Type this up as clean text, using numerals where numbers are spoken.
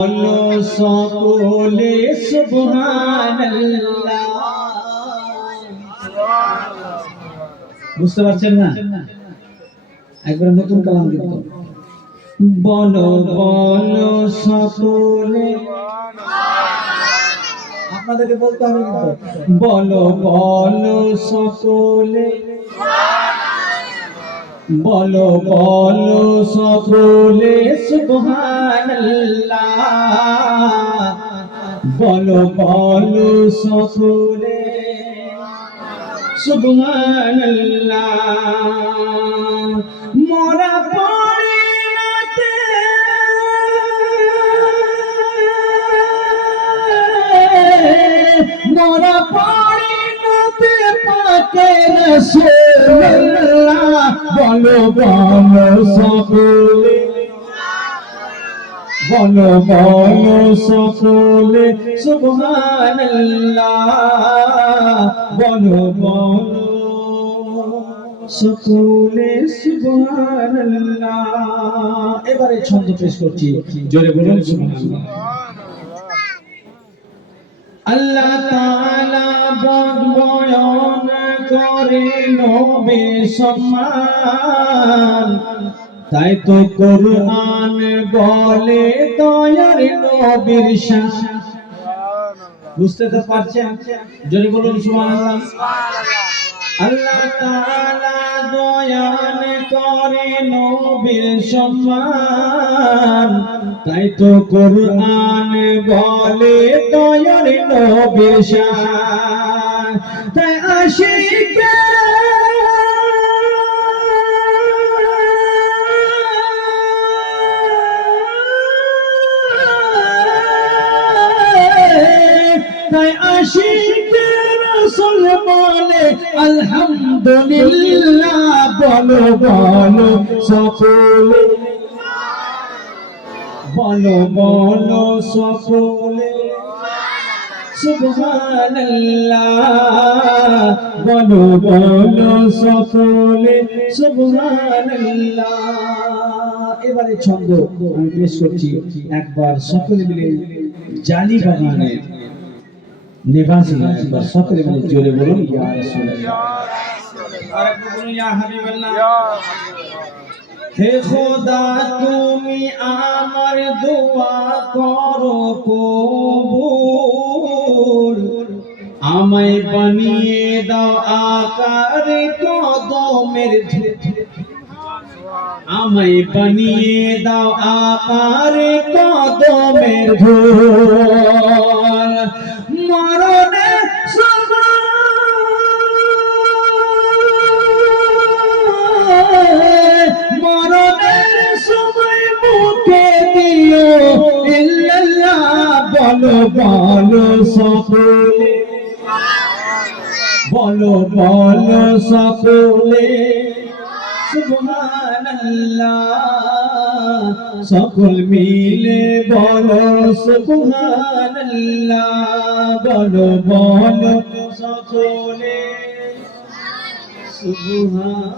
বলো সকলে সুবহানাল্লাহ। বুঝতে পারছেন না? একবার নতুন কালাম কিন্তু বলো বলো সকলে, আপনাদেরকে বলতে হবে কিন্তু বলো বলো সকলে, বলো বলো সকলে সুবহানাল্লাহ। বলো বলো সকলে সুবহানাল্লাহ। মোরা পড়ে নাতে মোরা পড়ে নাতে পাকে রাসূলুল্লাহ। বলো বলো সকলে, বলো বলো সকলে সুবহানাল্লাহ। বলো বলো সকলে সুবহানাল্লাহ। এবারে ছন্দ পেশ করছি, জোরে বলুন সুবহানাল্লাহ। আল্লাহ তাআলা বয়ান করে নবী সম্মান, তাই তো কুরআন বলে দয়ার নবীর শান। বুঝতে তো পারছেন? জোরে বলুন সুবহানাল্লাহ। আল্লাহ তাআলা বয়ান করে নবীর সম্মান, তাই তো কুরআন বলে দয়ার নবীর শান। তাই আশিকে তাই আশিকে রাসূল বলে আলহামদুলিল্লাহ। বলো বলো সকলে, বলো বলো সকলে সুবহানাল্লাহ। বলো বলো সকলে সুবহানাল্লাহ। এবারে ছন্দ আমি পেশ করছি, একবার সকলে মিলে জালি বাগানের নিবাসী, একবার সকলে মিলে জোরে বলুন ইয়া রাসূলুল্লাহ। আরেকবার বলুন ইয়া হাবিবাল্লাহ। হে খোদা তুমি আমার দোয়া করো কবুল, আমায় বানিয়ে দাও আকার কদমের ধূল। আমায় বানিয়ে দাও আকার কদমের ধূল। মরণে মরণের সময় মুখে দিও ইল্লাল্লাহ। বলো বলো সকলে, বলো বলো সকলে সুবহানাল্লাহ। সকল মিলে বলো সুবহানাল্লাহ। বলো বলো সকলে সুবহানাল্লাহ।